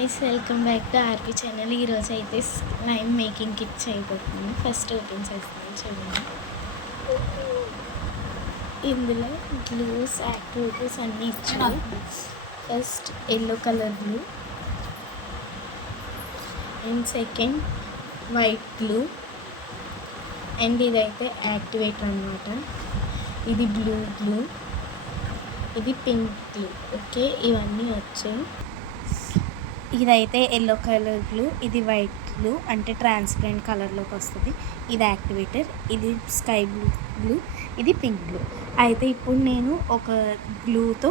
Guys welcome back to RP channel. ఈరోజు అయితే slime making kit చేయబోతున్నాను. ఫస్ట్ ఓపెన్ చేస్తాను చూడండి. ఇందులో గ్లూస్ యాక్టివిటీస్ అన్నీ ఇచ్చారు. First yellow colour glue and second white glue and ఇదైతే యాక్టివేటర్ అన్నమాట. ఇది బ్లూ గ్లూ, ఇది పింక్ గ్లూ. ఓకే, ఇవన్నీ వచ్చాయి. ఇదైతే ఎల్లో కలర్ గ్లూ, ఇది వైట్ గ్లూ అంటే ట్రాన్స్పరెంట్ కలర్లోకి వస్తుంది. ఇది యాక్టివేటర్, ఇది స్కై బ్లూ, ఇది పింక్ గ్లూ. అయితే ఇప్పుడు నేను ఒక గ్లూతో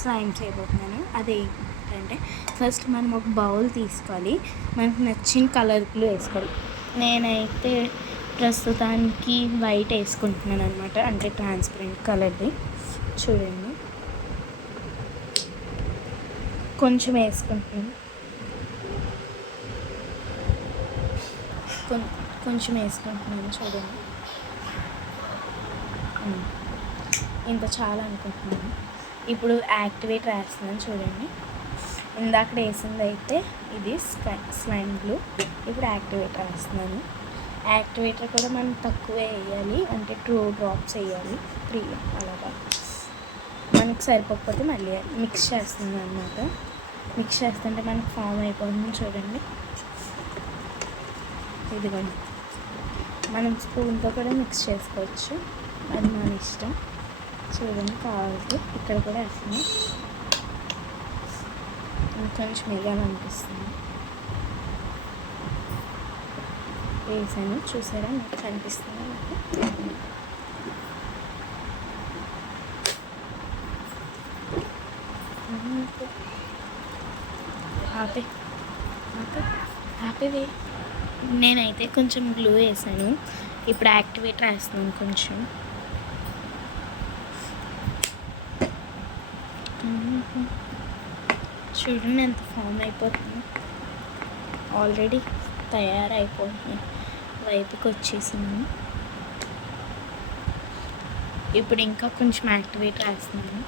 స్లైమ్ చేయబోతున్నాను. అదేంటంటే ఫస్ట్ మనం ఒక బౌల్ తీసుకోవాలి, మనకు నచ్చిన కలర్ గ్లూ వేసుకోవాలి. నేనైతే ప్రస్తుతానికి వైట్ వేసుకుంటున్నాను అనమాట, అంటే ట్రాన్స్పరెంట్ కలర్ది. చూడండి, కొంచెం వేసుకుంటున్నాను, కొంచెం వేసుకుంటున్నాను. చూడండి, ఇంత చాలా అనుకుంటున్నాను. ఇప్పుడు యాక్టివేటర్ వేస్తున్నాను. చూడండి, ఇందాక వేసింది అయితే ఇది స్లైమ్ గ్లూ, ఇప్పుడు యాక్టివేటర్ వేస్తున్నాను. యాక్టివేటర్ కూడా మనం తక్కువే వేయాలి, అంటే 2 డ్రాప్స్ వేయాలి, 3 అలాగా. మనకు సరిపోకపోతే మళ్ళీ మిక్స్ చేస్తున్నాను అన్నమాట. మిక్స్ చేస్తుంటే మనకు ఫామ్ అయిపోతుంది. చూడండి, ఇదిగోండి. మనం స్పూన్తో కూడా మిక్స్ చేసుకోవచ్చు, అది మన ఇష్టం. చూడండి, కావాలి ఇక్కడ కూడా వేస్తున్నాం, ఇంకొంచెం వేయాలనిపిస్తుంది. వేసాను, చూసారా, మీకు కనిపిస్తుంది. హ్యాపీ హ్యాపీవే. నేనైతే కొంచెం గ్లూ వేసాను, ఇప్పుడు యాక్టివేటర్ వేస్తున్నాను కొంచెం. చూడండి ఎంత ఫామ్ అయిపోతుంది, ఆల్రెడీ తయారైపోతుంది, వైపుకి వచ్చేసింది. ఇప్పుడు ఇంకా కొంచెం యాక్టివేటర్ వేస్తున్నాను.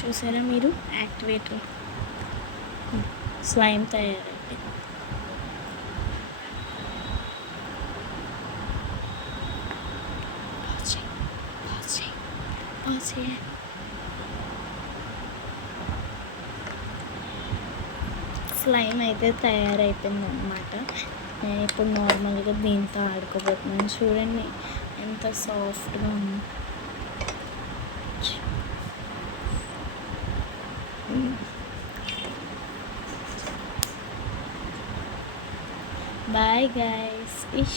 చూసారా మీరు, యాక్టివేటర్ స్లైమ్ తయారైంది. స్లైమ్ అయితే తయారైపోయింది అన్నమాట. నేను ఇప్పుడు నార్మల్గా దీంతో ఆడుకోబోతున్నాను. చూడండి ఎంత సాఫ్ట్గా ఉంది. Bye guys, ich